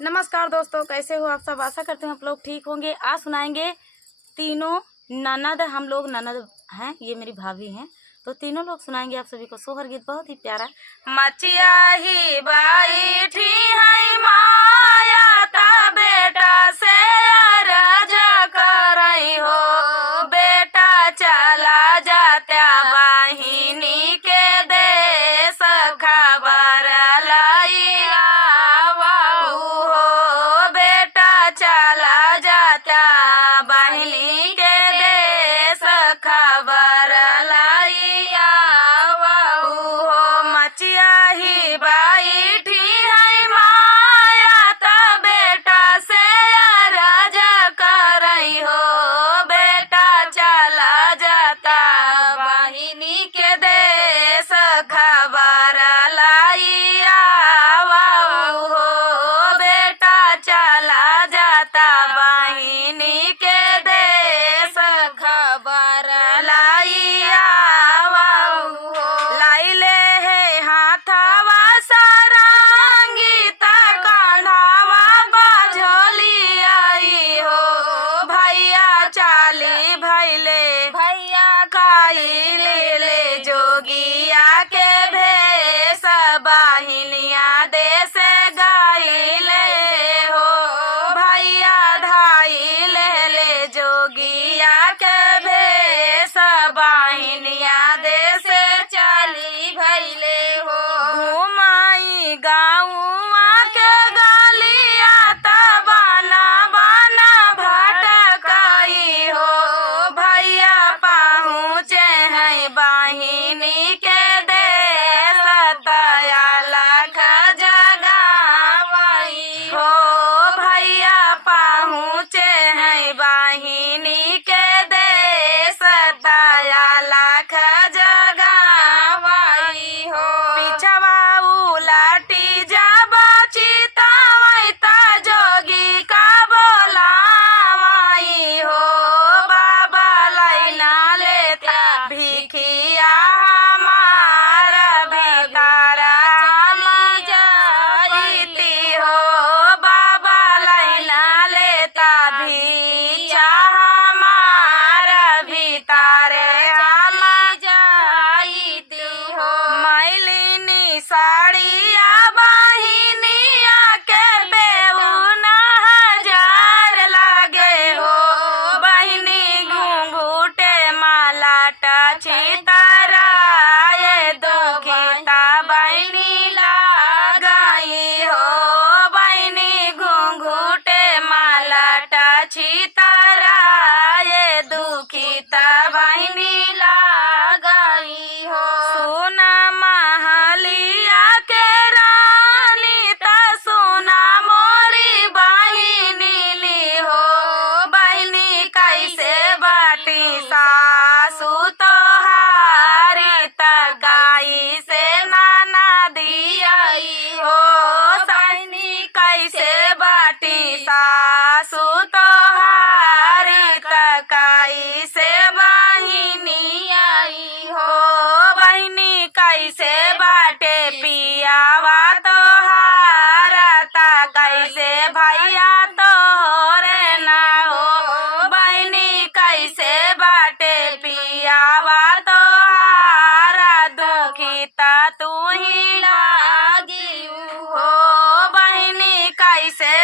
नमस्कार दोस्तों, कैसे हो आप सब। आशा करते हैं आप लोग ठीक होंगे। आज सुनाएंगे तीनों ननद। हम लोग ननद हैं, ये मेरी भाभी हैं, तो तीनों लोग सुनाएंगे आप सभी को सोहर गीत बहुत ही प्यारा। मचिया ही बाई ठी है माया ता बेटा से राजा करई हो, बेटा चला जात्या बहिनी के देश खबर लइया हो, बेटा चला जात्या बहिनी के देश खबर लइया हो। मचिया ही बाई ठी है माया ता बेटा से राजा करई हो, बेटा चला जाता बहिनी के देश खबर लइया हो, बेटा चला जाता बहिनी के देश खबर लइया हो। लाइले है हाथवा सारंगी ता कान्हावा बाझोली आई हो, भैया चाली भैले भैया खाई ले जोगिया के भेष, बहिनिया देश गाइले हो, भैया धाई ले जोगिया के भेष, बहिनिया देश चली भैले हो। घुमाई गाँवा के गलिया ता बाना बाना भटकाई हो, भैया पहुँचे हैं बहिनी के देश, तया लख जगावई हो, भैया पहुँचे हैं बहिनी के देश, तया लख जगावई हो। पिछवा उलटी जब चितावई ता जोगी का बोलावई हो, बाबा लैना लेता भिखिया हमार भीतर चली जाती हो, बाबा लैना लेता भिक्षा हमार भीतर चली जाती हो। मैलिनी साड़िया बहिनिया के बेउना हजार लागे हो, बहिनी घुंघूटे माला छितराए दुखिता बहिनी लगाई हो, बहिनी घुंघूटे माला छितराए दुखिता बहिनी लगाई हो। सोना महलिया के रानी ता सोना मोरी बहिनी ली हो, बहिनी कैसे बाटी सासू तोहारी तकाई से नाना दियाई हो, बहिनी कैसे बाटी सासू तोहारी तकाई से बहिनी आई हो, बहिनी कैसे बाटे पियावा तोहारा ता कैसे भैया तोरे ना हो, बहिनी कैसे बाटे पियावा तोहारा दुखिता तू ही लागी हो, बहिनी कैसे